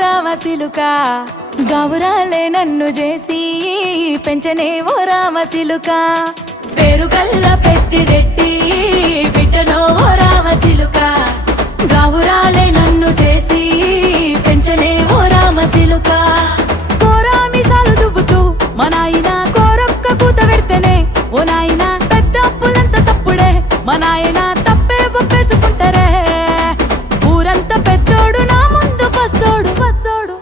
రామసిలుక గౌరాలే నన్ను చేసి పెంచనే ఓ రామసిలుక పేరుగల్ల పెద్దిరెడ్డి బిడ్డనో ఓ రామసిలుక గౌరాలే నన్ను చేసి పెంచనే ఓ రామసిలుక కోరామిసాలు దువ్వుతూ మా నాయన కోరొక్క కూత పెడితేనే ఓ నాయన పెద్ద అప్పులంత సప్పుడే మా నాయన తప్పే ఒప్పేసుకుంటారే ఊరంతా పెద్దోడు నా ముందు పస్సోడు పస్సోడు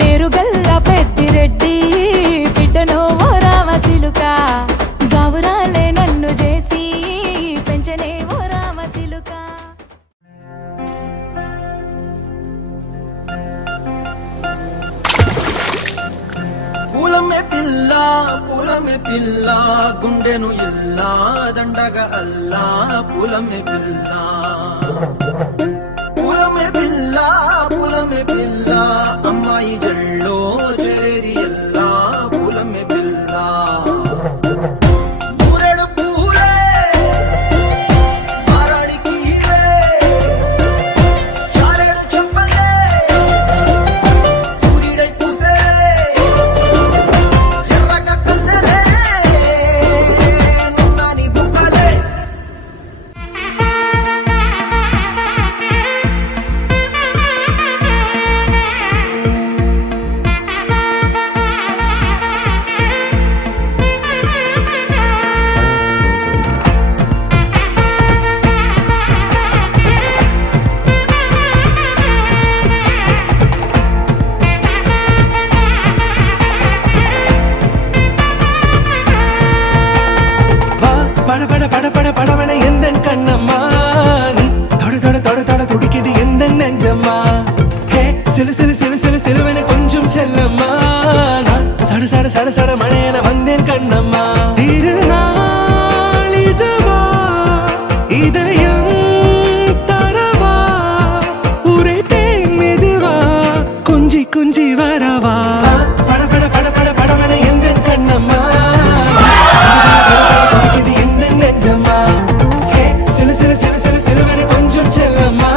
పేరుగల్ల పెద్దిరెడ్డి బిడ్డనో ఓ రామసిలుక గౌరాలే నన్ను చేసి పెంచనే ఓ రామసిలుక పూలమే పిల్ల గుండెను ఇల్లా దండగ అల్లా పూలమే పిల్ల అమ్మాయి జల్లో చేరేది ఎల్లా పూలమే పిల్ల ఊరెడు పూలే మారాడికి చారెడు చెప్పలే సూర్యుడై పూసే ఎర్రగ కందలే నున్నాని బుక్కలే படபட எந்தன் கண்ணம்மா நீ தொட துடிக்குது எந்தன் நெஞ்சம்மா ஹே சிலுவென கொஞ்சம் செல்லம்மா நான் சட மழையென வந்தேன் கண்ணம்மா திருநாள் இதுவா இதயம் தரவா உரைத்தேன் மெதுவா கொஞ்சி வரவா படபட எந்தன் கண்ணம்மா கொஞ்சம் செல்லம்மா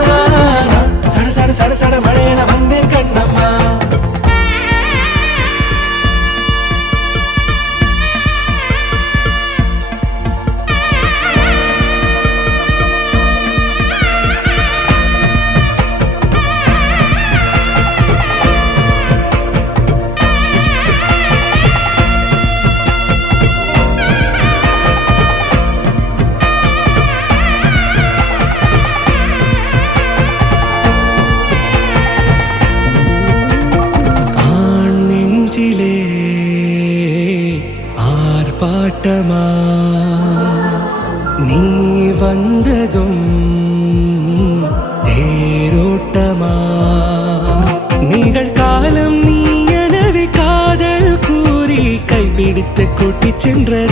சட மழையென வந்தேன் கண்ணம்மா ஆர்ப்பாட்டமா நீ வந்ததும் தேரோட்டமா நிகழ்காலம் நீ எனவே காதல் கூறி கைப்பிடித்து கூட்டிச் சென்றது